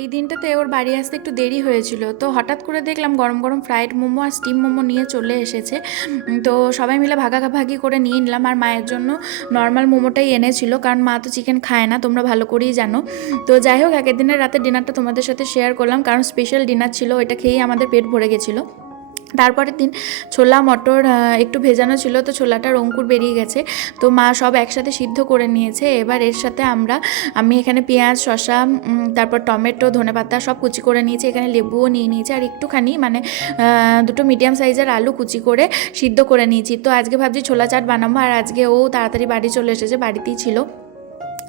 এই দিনটাতে ওর বাড়ি আসতে একটু দেরি হয়েছিল, তো হঠাৎ করে দেখলাম গরম গরম ফ্রাইড মোমো আর স্টিম মোমো নিয়ে চলে এসেছে। তো সবাই মিলে ভাগাভাগি করে নিয়ে নিলাম। আর মায়ের জন্য নর্মাল মোমোটাই এনেছিল, কারণ মা তো চিকেন খায় না, তোমরা ভালো করেই জানো। তো যাই হোক, আগের দিনের রাতের ডিনারটা তোমাদের সাথে শেয়ার করলাম, কারণ স্পেশাল ডিনার ছিল, এটা খেয়েই আমাদের পেট ভরে গেছিলো। তারপরের দিন ছোলা মটর একটু ভেজানো ছিল, তো ছোলাটার অঙ্কুর বেরিয়ে গেছে, তো মা সব একসাথে সিদ্ধ করে নিয়েছে। এবার এর সাথে আমি এখানে পেঁয়াজ, শসা, তারপর টমেটো, ধনেপাতা সব কুচি করে নিয়েছি, এখানে লেবুও নিয়ে নিয়েছি, আর একটুখানি মানে দুটো মিডিয়াম সাইজের আলু কুচি করে সিদ্ধ করে নিয়েছি। তো আজকে ভাবছি ছোলা চাট বানাবো, আর আজকে ও তাড়াতাড়ি বাড়ি চলে এসেছে, বাড়িতেই ছিল।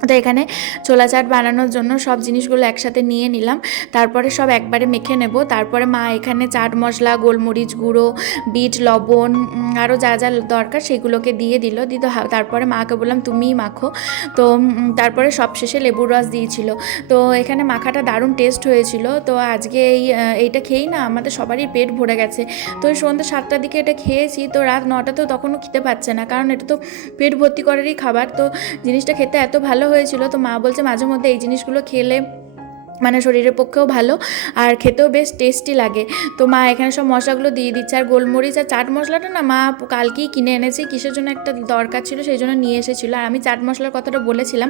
তো এখানে ছোলা চাট বানানোর জন্য সব জিনিসগুলো একসাথে নিয়ে নিলাম, তারপরে সব একবারে মেখে নেব। তারপরে মা এখানে চাট মশলা, গোলমরিচ গুঁড়ো, বিট লবণ, আরও যা যা দরকার সেগুলোকে দিয়ে দিল। তারপরে মাকে বললাম তুমিই মাখো। তো তারপরে সব শেষে লেবুর রস দিয়েছিল। তো এখানে মাখাটা দারুণ টেস্ট হয়েছিল। তো আজকে এইটা খেয়েই না আমাদের সবারই পেট ভরে গেছে। তো ওই সন্ধ্যে 7টার দিকে এটা খেয়েছি, তো রাত 9টা তো তখনও খেতে পাচ্ছে না, কারণ এটা তো পেট ভর্তি করারই খাবার। তো জিনিসটা খেতে এত ভালো হয়েছিল। তো মা বলছে মাঝে মধ্যে এই জিনিসগুলো খেলে মানে শরীরের পক্ষেও ভালো, আর খেতেও বেশ টেস্টি লাগে। তো মা এখানে সব মশলাগুলো দিয়ে দিচ্ছে, আর গোলমরিচ আর চাট মশলাটা না মা কালকেই কিনে এনেছে, কিসের জন্য একটা দরকার ছিল সেই জন্য নিয়ে এসেছিলো। আর আমি চাট মশলার কথাটা বলেছিলাম,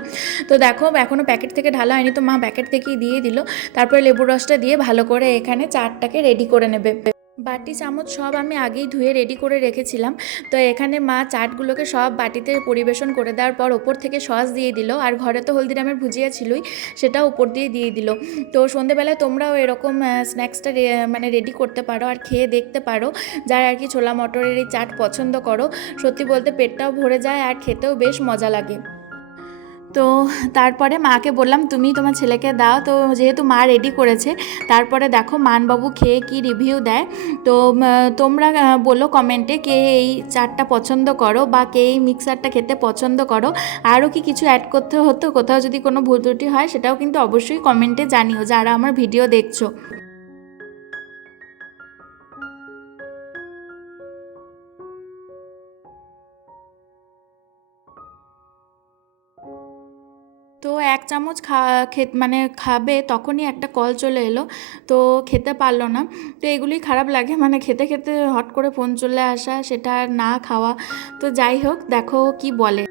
তো দেখো এখনও প্যাকেট থেকে ঢালা হয়নি, তো মা প্যাকেট থেকেই দিয়ে দিল। তারপরে লেবুর রসটা দিয়ে ভালো করে এখানে চাটটাকে রেডি করে নেবে। বাটি চামচ সব আমি আগেই ধুয়ে রেডি করে রেখেছিলাম। তো এখানে মা চাটগুলোকে সব বাটিতে পরিবেশন করে দেওয়ার পর ওপর থেকে সস দিয়ে দিল, আর ঘরে তো হলদিরামের ভুজিয়া ছিলই, সেটাও ওপর দিয়ে দিল। তো সন্ধেবেলায় তোমরাও এরকম স্ন্যাক্সটা মানে রেডি করতে পারো আর খেয়ে দেখতে পারো, যারা আর কি ছোলা মটরের এই চাট পছন্দ করো। সত্যি বলতে পেটটাও ভরে যায় আর খেতেও বেশ মজা লাগে। তো তারপরে মাকে বললাম তুমি তোমার ছেলেকে দাও, তো যেহেতু মা রেডি করেছে। তারপরে দেখো মানবাবু খেয়ে কি রিভিউ দেয়। তো তোমরা বলো কমেন্টে কে এই চাটটা পছন্দ করো, বা কে এই মিক্সারটা খেতে পছন্দ করো। আরও কি কিছু অ্যাড করতে হতো, কোথাও যদি কোনো ভুল ত্রুটি হয় সেটাও কিন্তু অবশ্যই কমেন্টে জানিও, যারা আমার ভিডিও দেখছো। তো 1 চামচ মানে খাবে, তখনই একটা কল চলে এলো, তো খেতে পারলো না। তো এগুলোই খারাপ লাগে, মানে খেতে খেতে হট করে ফোন চলে আসা, সেটা আর না খাওয়া। তো যাই হোক, দেখো কি বলে।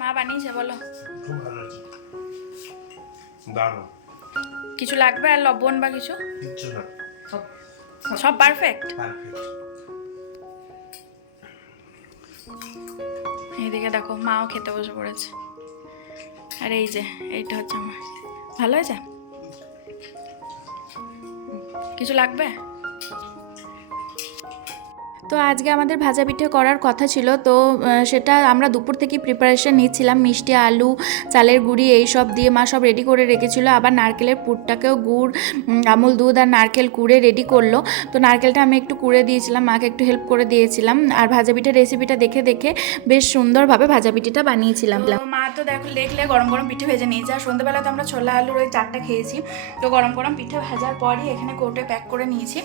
মা বানিয়েছে বলো, খুব ভালো আছে, দারুণ। কিছু লাগবে আর লবণ বা কিছু? কিচ্ছু না, সব পারফেক্ট। এইদিকে দেখো মাও খেতে বসে পড়েছে, আর এই যে এইটা হচ্ছে আমার। ভালো হয়েছে? কিছু লাগবে? তো আজকে আমাদের ভাজা পিঠে করার কথা ছিল, তো সেটা আমরা দুপুর থেকে প্রিপারেশন নিচ্ছিলাম। মিষ্টি আলু, চালের গুঁড়ি এই সব দিয়ে মা সব রেডি করে রেখেছিল। আবার নারকেলের পুরটাকেও গুড়, আমুল দুধ আর নারকেল কুড়ে রেডি করলো। তো নারকেলটা আমি একটু কুড়ে দিয়েছিলাম, মাকে একটু হেল্প করে দিয়েছিলাম। আর ভাজা পিঠের রেসিপিটা দেখে দেখে বেশ সুন্দরভাবে ভাজা পিঠেটা বানিয়েছিলাম। মা তো দেখলে গরম গরম পিঠে ভেজে নিয়েছে, আর সন্ধ্যাবেলা তো আমরা ছোলা আলুর ওই চাটটা খেয়েছি। তো গরম গরম পিঠে ভাজার পরই এখানে কৌটোয় প্যাক করে নিয়েছি।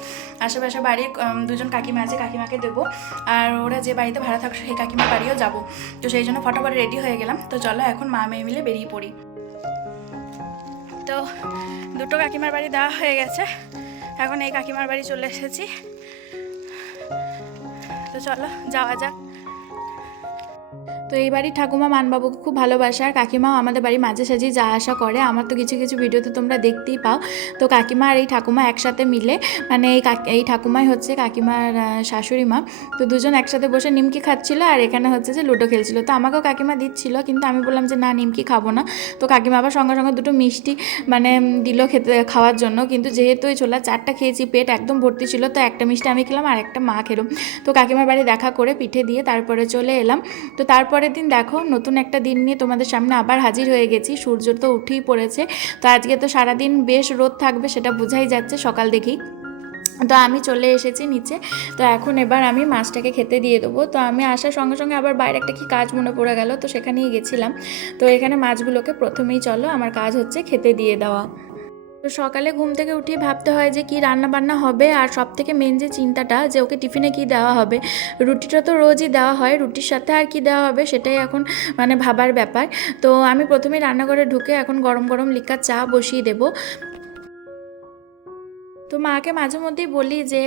আশেপাশে বাড়ির দুজন কাকিমা আছে, কাকিমাকে দেবো, আর ওরা যে বাড়িতে ভাড়া থাকছে সেই কাকিমার বাড়িও যাবো। তো সেই জন্য ফটাফট রেডি হয়ে গেলাম। তো চলো এখন মা মেয়ে মিলে বেরিয়ে পড়ি। তো দুটো কাকিমার বাড়ি দেওয়া হয়ে গেছে, এখন এই কাকিমার বাড়ি চলে এসেছি। তো চলো যাওয়া যাক। তো এই বাড়ির ঠাকুমা মানবাবুকে খুব ভালোবাসে, আর কাকিমাও আমাদের বাড়ি মাঝে সাঝেই যা আসা করে। আমার তো কিছু কিছু ভিডিওতে তোমরা দেখতেই পাও। তো কাকিমা আর এই ঠাকুমা একসাথে মিলে, মানে এই ঠাকুমাই হচ্ছে কাকিমার শাশুড়ি মা। তো দুজন একসাথে বসে নিমকি খাচ্ছিল, আর এখানে হচ্ছে যে লুডো খেলছিল। তো আমাকেও কাকিমা দিচ্ছিল, কিন্তু আমি বললাম যে না, নিমকি খাবো না। তো কাকিমা আবার সঙ্গে সঙ্গে দুটো মিষ্টি মানে দিল খাওয়ার জন্য। কিন্তু যেহেতু ওই ছোলা চাটটা খেয়েছি, পেট একদম ভর্তি ছিল, তো একটা মিষ্টি আমি খেলাম আর একটা মা খেলাম। তো কাকিমার বাড়ি দেখা করে পিঠে দিয়ে তারপরে চলে এলাম। তো তারপরের দিন দেখো নতুন একটা দিন নিয়ে তোমাদের সামনে আবার হাজির হয়ে গেছি। সূর্য তো উঠেই পড়েছে, তো আজকে তো সারাদিন বেশ রোদ থাকবে, সেটা বোঝাই যাচ্ছে সকাল দেখেই। তো আমি চলে এসেছি নিচে। তো এখন এবার আমি মাছটাকে খেতে দিয়ে দেবো। তো আমি আসার সঙ্গে সঙ্গে আবার বাইরে একটা কি কাজ মনে পড়ে গেল, তো সেখানেই গেছিলাম। তো এখানে মাছগুলোকে প্রথমেই চলো আমার কাজ হচ্ছে খেতে দিয়ে দেওয়া। তো তো সকালে ঘুম থেকে উঠিয়ে ভাবতে হয় যে কী রান্না বান্না হবে, আর সব থেকে মেন যে চিন্তাটা যে ওকে টিফিনে কী দেওয়া হবে। রুটিটা তো রোজই দেওয়া হয়, রুটির সাথে আর কী দেওয়া হবে সেটাই এখন মানে ভাবার ব্যাপার। তো আমি প্রথমেই রান্নাঘরে ঢুকে এখন গরম গরম লিকার চা বসিয়ে দেবো। তো মাকে মাঝে মধ্যেই বলি যে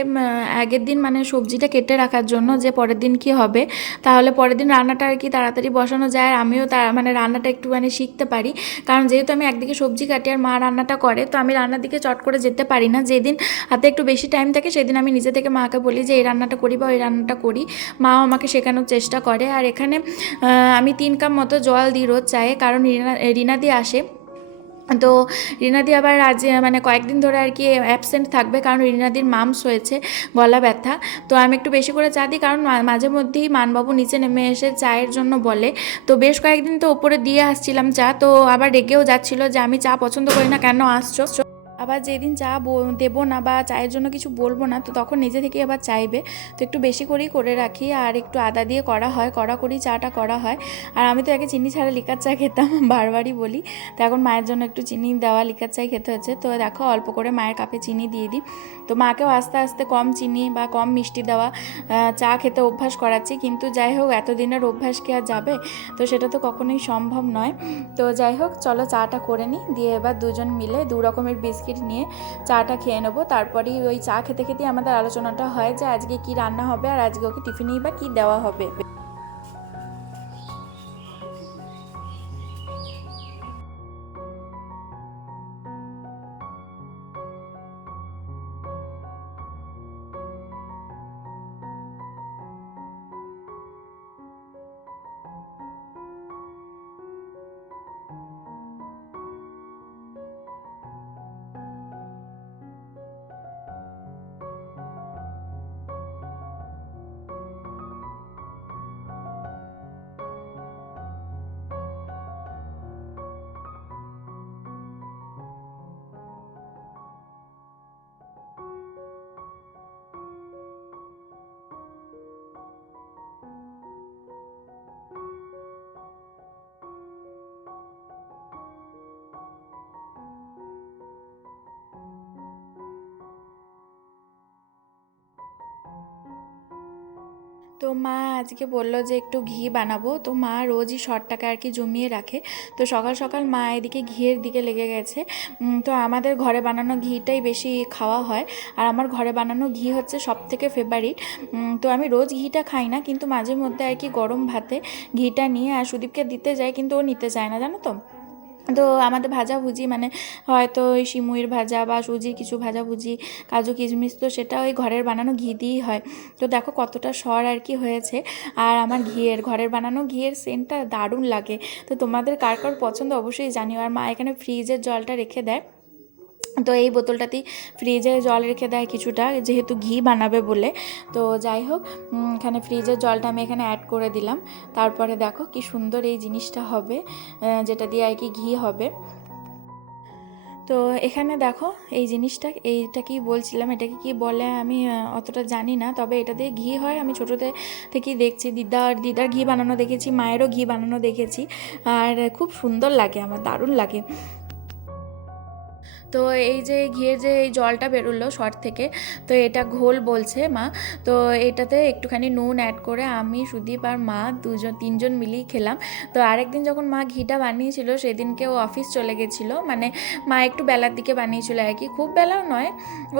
আগের দিন মানে সবজিটা কেটে রাখার জন্য, যে পরের দিন কি হবে, তাহলে পরের দিন রান্নাটা আর কি তাড়াতাড়ি বসানো যায়, আর আমিও মানে রান্নাটা একটু মানে শিখতে পারি। কারণ যেহেতু আমি একদিকে সবজি কাটি আর মা রান্নাটা করে, তো আমি রান্নার দিকে চট করে যেতে পারি না। যেদিন হাতে একটু বেশি টাইম থাকে সেদিন আমি নিজে থেকে মাকে বলি যে এই রান্নাটা করি বা ওই রান্নাটা করি। মাও আমাকে শেখানোর চেষ্টা করে। আর এখানে আমি 3 কাপ মতো জল দিই রোজ চায়ে, কারণ রিনাদি আসে। তো রিনাদি আবার আজ মানে কয়েকদিন ধরে আর কি অ্যাবসেন্ট থাকবে, কারণ রিনাদির মামস হয়েছে, গলা ব্যথা। তো আমি একটু বেশি করে চা দিই, কারণ মাঝে মধ্যেই মানবাবু নিচে নেমে এসে চায়ের জন্য বলে। তো বেশ কয়েকদিন তো ওপরে দিয়ে আসছিলাম চা, তো আবার রেগেও যাচ্ছিলো যে আমি চা পছন্দ করি না, কেন আসছো। আবার যেদিন চা দেবো না বা চায়ের জন্য কিছু বলবো না, তো তখন নিজে থেকে আবার চাইবে। তো একটু বেশি করেই করে রাখি, আর একটু আদা দিয়ে করা হয়, কড়া করি চাটা করা হয়। আর আমি তো আগে চিনি ছাড়া লিকার চা খেতাম, বারবারই বলি। তো এখন মায়ের জন্য একটু চিনি দেওয়া লিকার চাই খেতে হচ্ছে। তো দেখো অল্প করে মায়ের কাপে চিনি দিয়ে দিই। তো মাকেও আস্তে আস্তে কম চিনি বা কম মিষ্টি দেওয়া চা খেতে অভ্যাস করাচ্ছি। কিন্তু যাই হোক, এতদিনের অভ্যাস কি আর যাবে? তো সেটা তো কখনোই সম্ভব নয়। তো যাই হোক, চলো চাটা করে নিই, দিয়ে এবার দুজন মিলে 2 রকমের বিস্কিট নিয়ে চাটা খেয়ে নেবো। তারপরেই ওই চা খেতে খেতেই আমাদের আলোচনাটা হয় যে আজকে কি রান্না হবে আর আজকে ওকে টিফিনেই বা কি দেওয়া হবে। তো মা আজকে বলল যে একটু ঘি বানাবো। তো মা রোজই সরটাকে আর কি জমিয়ে রাখে। তো সকাল সকাল মা এদিকে ঘিয়ের দিকে লেগে গেছে। তো আমাদের ঘরে বানানো ঘিটাই বেশি খাওয়া হয়, আর আমার ঘরে বানানো ঘি হচ্ছে সব থেকে ফেভারিট। তো আমি রোজ ঘিটা খাই না, কিন্তু মাঝে মধ্যে আর কি গরম ভাতে ঘিটা নিয়ে আর সুদীপকে দিতে যাই, কিন্তু ও নিতে চায় না, জানো তো। তো আমাদের ভাজাভুজি মানে হয়তো ওই সিমুইর ভাজা বা সুজির কিছু ভাজাভুজি, কাজু কিশমিশ, তো সেটা ওই ঘরের বানানো ঘি দিয়েই হয়। তো দেখো কতটা সর আর কি হয়েছে। আর আমার ঘরের বানানো ঘিয়ের সেন্টটা দারুণ লাগে। তো তোমাদের কার কার পছন্দ অবশ্যই জানিও। আর মা এখানে ফ্রিজের জলটা রেখে দেয়, তো এই বোতলটাতেই ফ্রিজে জল রেখে দেয় কিছুটা, যেহেতু ঘি বানাবে বলে। তো যাই হোক, এখানে ফ্রিজের জলটা আমি এখানে অ্যাড করে দিলাম। তারপরে দেখো কি সুন্দর এই জিনিসটা হবে, যেটা দিয়ে আর কি ঘি হবে। তো এখানে দেখো এই জিনিসটা, এইটা কি বলছিলাম, এটাকে কি বলে আমি অতটা জানি না, তবে এটা দিয়ে ঘি হয়। আমি ছোটোতে থেকেই দেখছি, দিদার ঘি বানানো দেখেছি, মায়েরও ঘি বানানো দেখেছি, আর খুব সুন্দর লাগে, আমার দারুণ লাগে। তো এই যে ঘিয়ের যে এই জলটা বেরোলো শর্ট থেকে, তো এটা ঘোল বলছে মা। তো এটাতে একটুখানি নুন অ্যাড করে আমি, সুদীপ আর মা 3জন মিলেই খেলাম। তো আরেকদিন যখন মা ঘিটা বানিয়েছিল সেদিনকে ও অফিস চলে গেছিলো, মানে মা একটু বেলার দিকে বানিয়েছিল আর কি, খুব বেলাও নয়,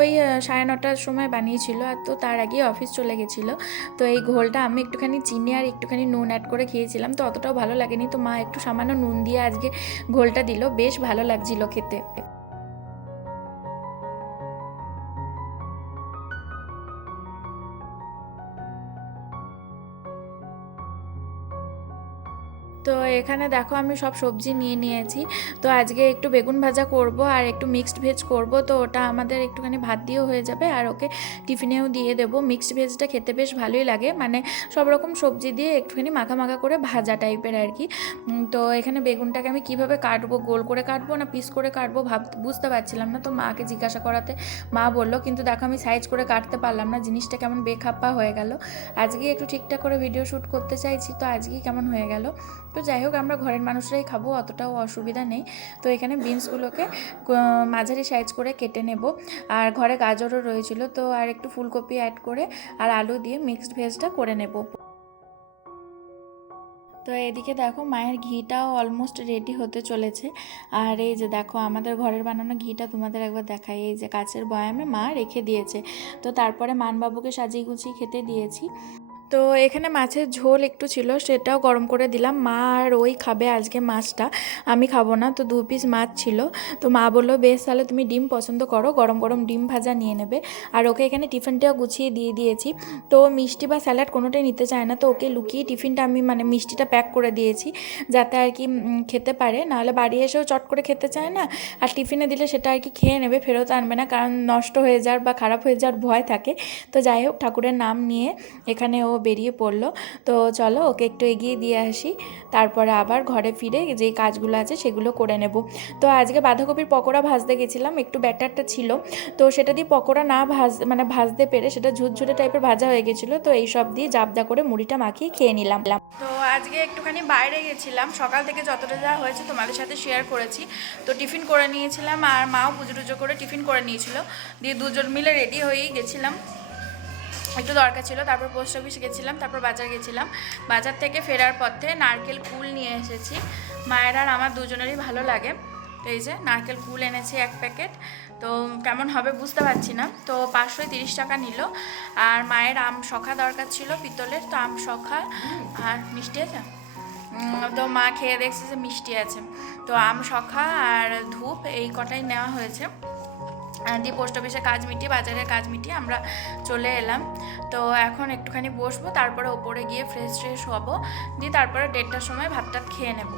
ওই 9:30টার সময় বানিয়েছিল। আর তো তার আগে অফিস চলে গেছিলো। তো এই ঘোলটা আমি একটুখানি চিনি আর একটুখানি নুন অ্যাড করে খেয়েছিলাম, তো অতটাও ভালো লাগেনি। তো মা একটু সামান্য নুন দিয়ে আজকে ঘোলটা দিল, বেশ ভালো লাগছিল খেতে। তো এখানে দেখো আমি সব সবজি নিয়ে নিয়েছি। তো আজকে একটু বেগুন ভাজা করব আর একটু মিক্সড ভেজ করব, তো ওটা আমাদের একটুখানি ভাত দিয়েও হয়ে যাবে, আর ওকে টিফিনেও দিয়ে দেবো। মিক্সড ভেজটা খেতে বেশ ভালোই লাগে, মানে সব রকম সবজি দিয়ে একটুখানি মাখা মাখা করে ভাজা টাইপের আর কি। তো এখানে বেগুনটাকে আমি কিভাবে কাটবো, গোল করে কাটবো না পিস করে কাটবো বুঝতে পারছিলাম না। তো মাকে জিজ্ঞাসা করাতে মা বললো, কিন্তু দেখো আমি সাইজ করে কাটতে পারলাম না, জিনিসটা কেমন বেখাপ্পা হয়ে গেল। আজকে একটু ঠিকঠাক করে ভিডিও শ্যুট করতে চাইছি, তো আজকেই কেমন হয়ে গেল। তো যাই হোক, হোক আমরা ঘরের মানুষরাই খাবো, অতটাও অসুবিধা নেই। তো এখানে বিনসগুলোকে মাঝারি সাইজ করে কেটে নেব। আর ঘরে গাজরও রয়েছিল, তো আর একটু ফুলকপি অ্যাড করে আর আলু দিয়ে মিক্সড ভেজটা করে নেব। তো এদিকে দেখো মায়ের ঘিটাও অলমোস্ট রেডি হতে চলেছে। আর এই যে দেখো আমাদের ঘরের বানানো ঘিটা তোমাদের একবার দেখাই, এই যে কাচের বয়ামে মা রেখে দিয়েছে। তো তারপরে মানবাবুকে সাজিয়ে গুছিয়ে খেতে দিয়েছি। তো এখানে মাছের ঝোল একটু ছিল, সেটাও গরম করে দিলাম। মা আর ওই খাবে আজকে মাছটা, আমি খাবো না। তো 2 পিস মাছ ছিল। তো মা বললো বেশ তাহলে তুমি ডিম পছন্দ করো, গরম গরম ডিম ভাজা নিয়ে নেবে। আর ওকে এখানে টিফিনটাও গুছিয়ে দিয়ে দিয়েছি। তো মিষ্টি বা স্যালাড কোনোটাই নিতে চায় না, তো ওকে লুকিয়ে টিফিনটা আমি মানে মিষ্টিটা প্যাক করে দিয়েছি যাতে আর কি খেতে পারে, নাহলে বাড়ি এসেও চট করে খেতে চায় না। আর টিফিনে দিলে সেটা আর কি খেয়ে নেবে, ফেরত আনবে না, কারণ নষ্ট হয়ে যাওয়ার বা খারাপ হয়ে যাওয়ার ভয় থাকে। তো যাই হোক, ঠাকুরের নাম নিয়ে এখানে ও বেরিয়ে পড়লো। তো চলো ওকে একটু এগিয়ে দিয়ে আসি, তারপরে আবার ঘরে ফিরে যে কাজগুলো আছে সেগুলো করে নেব। তো আজকে বাঁধাকপির পকোড়া ভাজতে গেছিলাম, একটু ব্যাটারটা ছিল, তো সেটা দিয়ে পকোড়া না ভাজতে পেরে সেটা ঝুরঝুরে টাইপের ভাজা হয়ে গেছিলো। তো এই সব দিয়ে জাবদা করে মুড়িটা মাখিয়ে খেয়ে নিলাম। তো আজকে একটুখানি বাইরে গেছিলাম, সকাল থেকে যতটা যা হয়েছে তোমাদের সাথে শেয়ার করেছি। তো টিফিন করে নিয়েছিলাম, আর মাও পুজো টুজো করে টিফিন করে নিয়েছিল, দিয়ে দুজন মিলে রেডি হয়েই গেছিলাম। একটু দরকার ছিল, তারপর পোস্ট অফিস গেছিলাম, তারপর বাজার গেছিলাম। বাজার থেকে ফেরার পথে নারকেল কুল নিয়ে এসেছি, মায়ের আর আমার দুজনেরই ভালো লাগে। তো এই যে নারকেল কুল এনেছি 1 প্যাকেট। তো কেমন হবে বুঝতে পারছি না। তো 530 টাকা নিল। আর মায়ের আম শখা দরকার ছিল পিতলের, তো আম শখা আর মিষ্টি আছে। তো মা খেয়ে দেখছে যে মিষ্টি আছে, তো আম শখা আর ধূপ এই কটাই নেওয়া হয়েছে। দিয়ে পোস্ট অফিসে কাজ মিটিয়ে বাজারের কাজ মিটিয়ে আমরা চলে এলাম। তো এখন একটুখানি বসবো, তারপরে ওপরে গিয়ে ফ্রেশ হবো, দিয়ে তারপরে 1:30টার সময় ভাতটা খেয়ে নেব।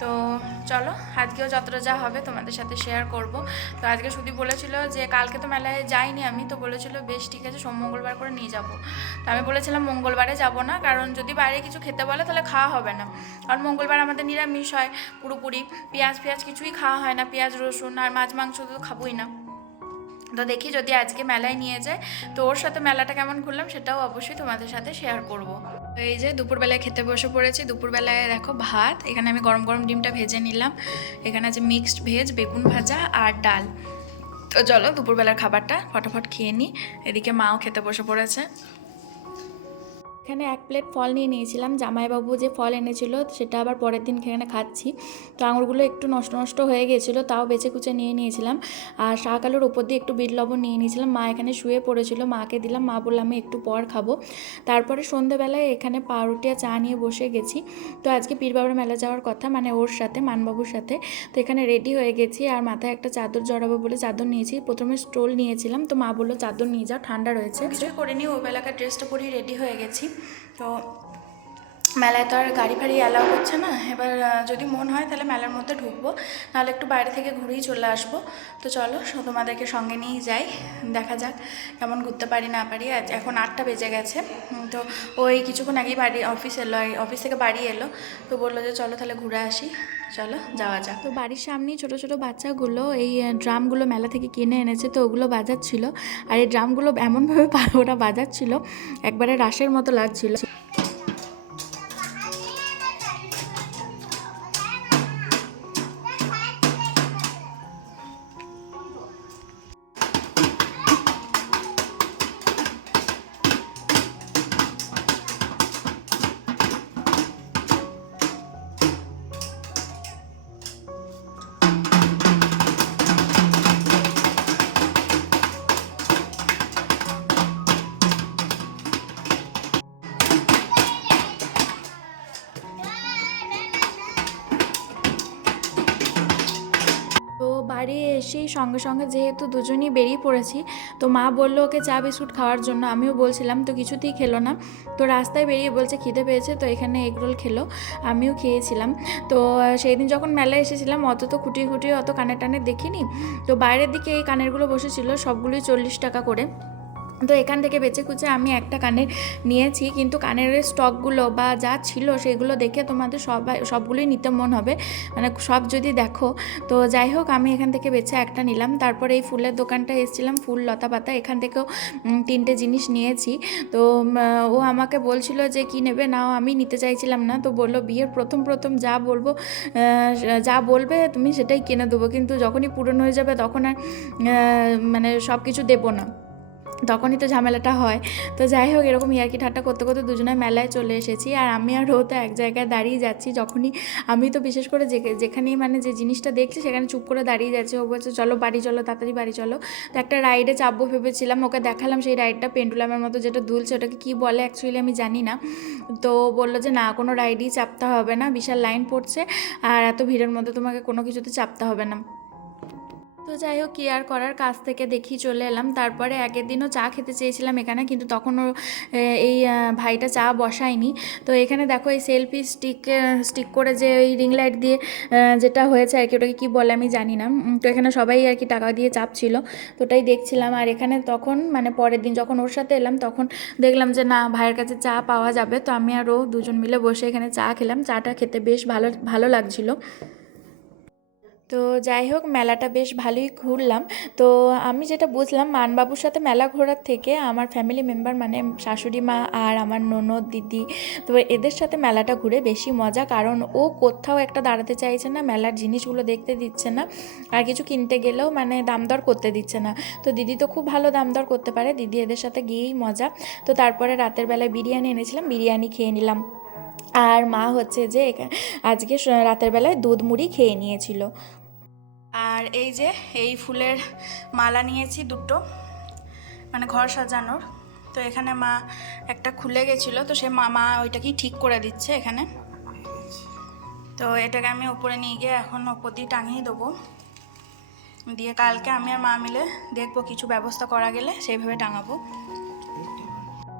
তো চলো আজকেও যতটা যা হবে তোমাদের সাথে শেয়ার করব। তো আজকে শুধু বলেছিল যে কালকে তো মেলায় যাইনি আমি, তো বলেছিল বেশ ঠিক আছে সোম মঙ্গলবার করে নিয়ে যাব। তো আমি বলেছিলাম মঙ্গলবারে যাব না, কারণ যদি বাইরে কিছু খেতে বলে তাহলে খাওয়া হবে না। কারণ মঙ্গলবার আমাদের নিরামিষ হয় পুরোপুরি, পেঁয়াজ কিছুই খাওয়া হয় না, পেঁয়াজ রসুন আর মাছ মাংস তো খাবোই না। তো দেখি যদি আজকে মেলায় নিয়ে যায়, তো ওর সাথে মেলাটা কেমন ঘুরলাম সেটাও অবশ্যই তোমাদের সাথে শেয়ার করব। তো এই যে দুপুরবেলায় খেতে বসে পড়েছি। দুপুরবেলায় দেখো ভাত, এখানে আমি গরম গরম ডিমটা ভেজে নিলাম, এখানে আছে মিক্সড ভেজ, বেগুন ভাজা আর ডাল। তো চলো দুপুরবেলার খাবারটা ফটাফট খেয়ে নিই। এদিকে মাও খেতে বসে পড়েছে। এখানে 1 প্লেট ফল নিয়ে নিয়েছিলাম, জামাইবাবু যে ফল এনেছিল সেটা আবার পরের দিন এখানে খাচ্ছি। তো আঙুরগুলো একটু নষ্ট হয়ে গেছিলো, তাও বেছে কুচে নিয়ে নিয়েছিলাম। আর শাক আলুর উপর দিয়ে একটু বিট লবণ নিয়ে নিয়েছিলাম। মা এখানে শুয়ে পড়েছিল, মাকে দিলাম, মা বললাম আমি একটু পর খাবো। তারপরে সন্ধ্যেবেলায় এখানে পাউরুটি আর চা নিয়ে বসে গেছি। তো আজকে পীরবাবার মেলা যাওয়ার কথা, মানে ওর সাথে মানবাবুর সাথে। তো এখানে রেডি হয়ে গেছি, আর মাথায় একটা চাদর জড়াবো বলে চাদর নিয়েছি। প্রথমে স্টোল নিয়েছিলাম, তো মা বললো চাদর নিয়ে যাও, ঠান্ডা রয়েছে। কিছু করে নিয়ে ওই বেলাকার ড্রেসটা পরেই রেডি হয়ে গেছি। তো মেলায় তো আর গাড়ি ফাড়ি অ্যালাউ করছে না, এবার যদি মন হয় তাহলে মেলার মধ্যে ঢুকবো, নাহলে একটু বাইরে থেকে ঘুরেই চলে আসবো। তো চলো তোমাদেরকে সঙ্গে নিয়েই যাই, দেখা যাক কেমন ঘুরতে পারি না পারি। এখন 8টা বেজে গেছে। তো ওই কিছুক্ষণ আগেই অফিস থেকে বাড়ি এলো, তো বললো যে চলো তাহলে ঘুরে আসি, চলো যাওয়া যাক। তো বাড়ির সামনেই ছোটো ছোটো বাচ্চাগুলো এই ড্রামগুলো মেলা থেকে কিনে এনেছে, তো ওগুলো বাজাচ্ছিল। আর এই ড্রামগুলো এমনভাবে ওরা বাজাচ্ছিল একবারে রাসের মতো লাগছিল। তো বাড়ি এসেই সঙ্গে সঙ্গে যেহেতু দুজনেই বেরিয়ে পড়েছি, তো মা বললো ওকে চা বিস্কুট খাওয়ার জন্য, আমিও বলছিলাম, তো কিছুতেই খেলো না। তো রাস্তায় বেরিয়ে বলছে খিদে পেয়েছে, তো এখানে এগরোল খেলো, আমিও খেয়েছিলাম। তো সেই দিন যখন মেলায় এসেছিলাম অত তো খুঁটি অত কানে টানে দেখিনি। তো বাইরের দিকে এই কানেরগুলো বসেছিল, সবগুলোই 40 টাকা করে। তো এখান থেকে বেছে কুচে আমি একটা কানের নিয়েছি, কিন্তু কানের স্টকগুলো বা যা ছিল সেগুলো দেখে তোমাদের সবগুলোই নিতে মন হবে, মানে সব যদি দেখো। তো যাই হোক, আমি এখান থেকে বেছে একটা নিলাম। তারপরে এই ফুলের দোকানটা এসেছিলাম, ফুল লতা পাতা, এখান থেকেও 3টে জিনিস নিয়েছি। তো ও আমাকে বলছিল যে কি নেবে, নাও, আমি নিতে চাইছিলাম না। তো বললো বিয়ের প্রথম যা বলবো, যা বলবে তুমি সেটাই কিনে দেবো, কিন্তু যখনই পূরণ হয়ে যাবে তখন আর মানে সব কিছু দেবো না, তখনই তো ঝামেলাটা হয়। তো যাই হোক, এরকম ইয়ার্কি ঠাট্টা করতে করতে দুজনে মেলায় চলে এসেছি। আর আমি আর ও তো এক জায়গায় দাঁড়িয়ে যাচ্ছি, যখনই আমি তো বিশেষ করে যেখানেই মানে যে জিনিসটা দেখছি সেখানে চুপ করে দাঁড়িয়ে যাচ্ছে। ও বলছে চলো বাড়ি চলো, তাড়াতাড়ি বাড়ি চলো। তো একটা রাইডে চাপবো ভেবেছিলাম, ওকে দেখালাম সেই রাইডটা, পেন্ডুলামের মতো যেটা দুলছে, ওটাকে কী বলে অ্যাকচুয়ালি আমি জানি না। তো বললো যে না, কোনো রাইডই চাপতে হবে না, বিশাল লাইন পড়ছে, আর এত ভিড়ের মধ্যে তোমাকে কোনো কিছুতে চাপতে হবে না। তো যাই হোক, কি আর করার, কাছ থেকে দেখি চলে এলাম। তারপরে আগের দিনও চা খেতে চেয়েছিলাম এখানে, কিন্তু তখনও এই ভাইটা চা বসায়নি। তো এখানে দেখো এই সেলফি স্টিক করে যে ওই রিং লাইট দিয়ে যেটা হয়েছে আর কি, ওটাকে কী বলে আমি জানি না। তো এখানে সবাই আর কি টাকা দিয়ে চাপছিল, তো ওটাই দেখছিলাম। আর এখানে তখন মানে পরের দিন যখন ওর সাথে এলাম, তখন দেখলাম যে না, ভাইয়ের কাছে চা পাওয়া যাবে। তো আমি আর ও দুজন মিলে বসে এখানে চা খেলাম। চাটা খেতে বেশ ভালো ভালো লাগছিলো। তো যাই হোক, মেলাটা বেশ ভালোই ঘুরলাম। তো আমি যেটা বুঝলাম, মানবাবুর সাথে মেলা ঘোরার থেকে আমার ফ্যামিলি মেম্বার মানে শাশুড়ি মা আর আমার ননদ দিদি, তো এদের সাথে মেলাটা ঘুরে বেশি মজা, কারণ ও কোথাও একটা দাঁড়াতে চাইছে না, মেলার জিনিসগুলো দেখতে দিচ্ছে না, আর কিছু কিনতে গেলেও মানে দাম দর করতে দিচ্ছে না। তো দিদি তো খুব ভালো দাম দর করতে পারে, দিদি এদের সাথে গিয়েই মজা। তো তারপরে রাতের বেলায় বিরিয়ানি এনেছিলাম, বিরিয়ানি খেয়ে নিলাম। আর মা হচ্ছে যে আজকে রাতের বেলায় দুধ মুড়ি খেয়ে নিয়েছিল। আর এই যে এই ফুলের মালা নিয়েছি দুটো, মানে ঘর সাজানোর। তো এখানে মা একটা খুলে গেছিলো, তো সে মা ওইটাকেই ঠিক করে দিচ্ছে এখানে। তো এটাকে আমি উপরে নিয়ে গিয়ে এখন ওপর দিয়ে টাঙিয়ে দেবো, দিয়ে কালকে আমি আর মা মিলে দেখবো কিছু ব্যবস্থা করা গেলে সেইভাবে টাঙাবো।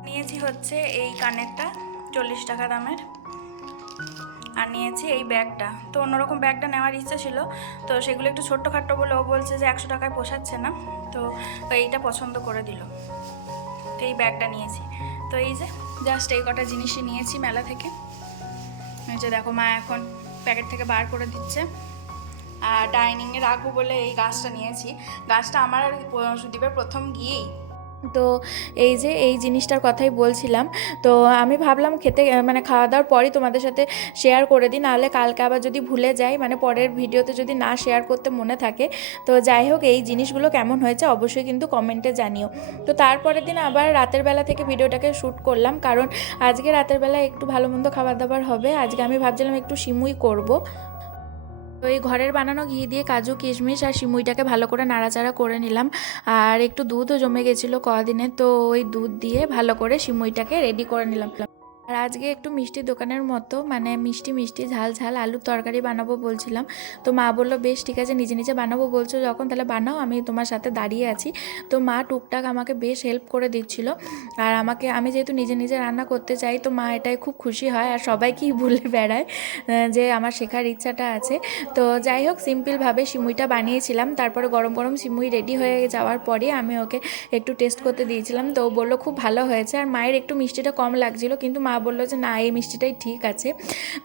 নিয়েছি হচ্ছে এই কানেরটা 40 টাকা দামের, আর নিয়েছি এই ব্যাগটা। তো অন্যরকম ব্যাগটা নেওয়ার ইচ্ছা ছিল, তো সেগুলো একটু ছোট্টখাট্টো বলে ও বলছে যে 100 টাকায় পোষাচ্ছে না, তো এইটা পছন্দ করে দিল, তো এই ব্যাগটা নিয়েছি। তো এই যে জাস্ট এই কটা জিনিসই নিয়েছি মেলা থেকে। এই যে দেখো, মা এখন প্যাকেট থেকে বার করে দিচ্ছে। আর ডাইনিংয়ে রাখবো বলে এই গাছটা নিয়েছি, গাছটা আমার আর সুদীপের প্রথম গিয়েই। তো এই যে এই জিনিসটার কথাই বলছিলাম। তো আমি ভাবলাম মানে খাওয়া দাওয়ার পরই তোমাদের সাথে শেয়ার করে দিই, নাহলে কালকে আবার যদি ভুলে যাই, মানে পরের ভিডিওতে যদি না শেয়ার করতে মনে থাকে। তো যাই হোক, এই জিনিসগুলো কেমন হয়েছে অবশ্যই কিন্তু কমেন্টে জানিও। তো তারপরের দিন আবার রাতের বেলা থেকে ভিডিওটাকে শ্যুট করলাম, কারণ আজকে রাতের বেলা একটু ভালো মন্দ খাবার দাবার হবে। আজকে আমি ভাবছিলাম একটু সিমুই করব। তো এই ঘরের বানানো ঘি দিয়ে কাজু কিশমিশ আর সিমুইটাকে ভালো করে নাড়াচাড়া করে নিলাম। আর একটু দুধও জমে গেছিলো কদিনে, তো ওই দুধ দিয়ে ভালো করে সিমুইটাকে রেডি করে নিলাম। আর আজকে একটু মিষ্টির দোকানের মতো, মানে মিষ্টি মিষ্টি ঝাল ঝাল আলুর তরকারি বানাবো বলছিলাম। তো মা বললো বেশ ঠিক আছে, নিজে নিজে বানাবো বলছো যখন, তাহলে বানাও, আমি তোমার সাথে দাঁড়িয়ে আছি। তো মা টুকটাক আমাকে বেশ হেল্প করে দিচ্ছিল। আর আমি যেহেতু নিজে নিজে রান্না করতে চাই, তো মা এটাই খুব খুশি হয়, আর সবাইকেই বলে বেড়ায় যে আমার শেখার ইচ্ছাটা আছে। তো যাই হোক, সিম্পলভাবে সিমুইটা বানিয়েছিলাম। তারপরে গরম গরম সিমুই রেডি হয়ে যাওয়ার পরে আমি ওকে একটু টেস্ট করতে দিয়েছিলাম, তো ও বললো খুব ভালো হয়েছে। আর মায়ের একটু মিষ্টিটা কম লাগছিলো, কিন্তু মা বললো যে না, এই মিষ্টিটাই ঠিক আছে।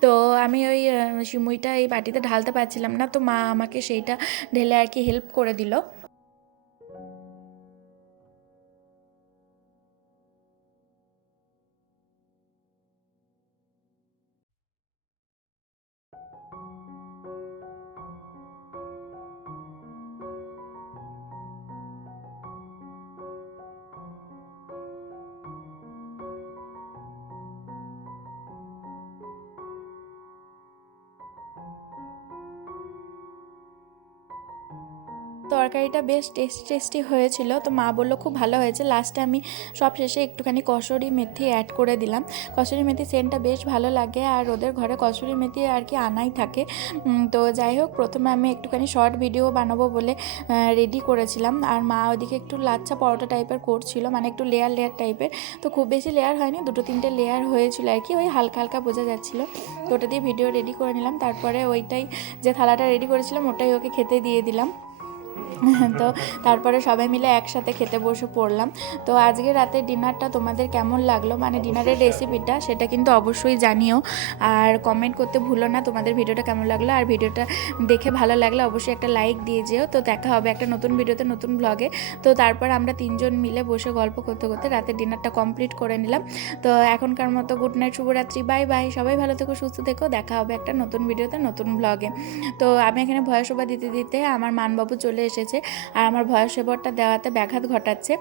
তো আমি ওই সিমুইটা এই বাটিতে ঢালতে পারছিলাম না, তো মা আমাকে সেইটা ঢেলে আর কি হেল্প করে দিল। তরকারিটা বেশ টেস্টি হয়েছিল, তো মা বললো খুব ভালো হয়েছে। লাস্টে আমি সব শেষে একটুখানি কসুরি মেথি অ্যাড করে দিলাম। কসুরি মেথি সেন্টটা বেশ ভালো লাগে, আর ওদের ঘরে কসুরি মেথি আর কি আনাই থাকে। তো যাই হোক, প্রথমে আমি একটুখানি শর্ট ভিডিও বানাবো বলে রেডি করেছিলাম, আর মা ওদিকে একটু লাচ্ছা পরোটা টাইপের করছিল, মানে একটু লেয়ার টাইপের। তো খুব বেশি লেয়ার হয়নি, 2-3টে লেয়ার হয়েছিল আর কি, ওই হালকা হালকা বোঝা যাচ্ছিলো। তো ওটা দিয়ে ভিডিও রেডি করে নিলাম। তারপরে ওইটাই যে থালাটা রেডি করেছিলাম ওটাই ওকে খেতে দিয়ে দিলাম। তো তারপরে সবাই মিলে একসাথে খেতে বসে পড়লাম। তো আজকে রাতের ডিনারটা তোমাদের কেমন লাগলো, মানে ডিনারের রেসিপিটা, সেটা কিন্তু অবশ্যই জানিও। আর কমেন্ট করতে ভুলো না তোমাদের ভিডিওটা কেমন লাগলো। আর ভিডিওটা দেখে ভালো লাগলে অবশ্যই একটা লাইক দিয়ে যেও। তো দেখা হবে একটা নতুন ভিডিওতে, নতুন ব্লগে। তো তারপর আমরা 3জন মিলে বসে গল্প করতে করতে রাতের ডিনারটা কমপ্লিট করে নিলাম। তো এখনকার মতো গুড নাইট, শুভরাত্রি, বাই বাই। সবাই ভালো থেকো, সুস্থ থেকো। দেখা হবে একটা নতুন ভিডিওতে, নতুন ব্লগে। তো আমি এখানে ভয়েস ওভার দিতে দিতে আমার মানবাবু চলে এসেছে আর আমার ভয়েস ওভারটা দেওয়াতে ব্যাঘাত ঘটাচ্ছে।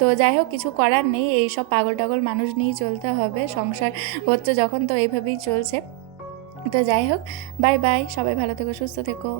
তো যাই হোক, কিছু করার নেই, এইসব পাগল টাগল মানুষ নিয়েই চলতে হবে, সংসার হচ্ছে যখন তো এইভাবেই চলছে। তো যাই হোক, বাই বাই, সবাই ভালো থেকো, সুস্থ থেকো।